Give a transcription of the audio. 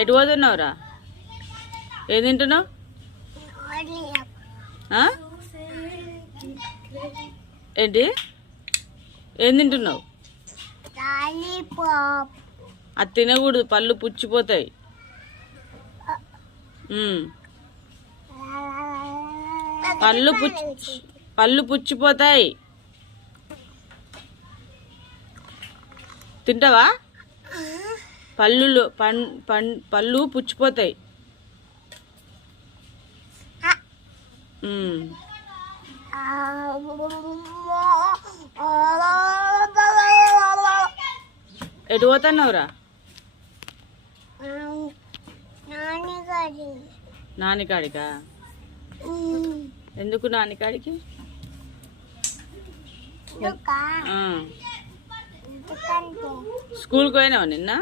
ఎటు పోతున్నావురా? ఏం తింటున్నావు? ఏంటి? ఏం తింటున్నావు? అది తినకూడదు, పళ్ళు పుచ్చిపోతాయి. పళ్ళు పుచ్చిపోతాయి. తింటావా? పళ్ళు పుచ్చిపోతాయి. ఎటు పోతున్నావురా? నానికాడికా? ఎందుకు నానికాడికి? స్కూల్కి పోయినావా నిన్న?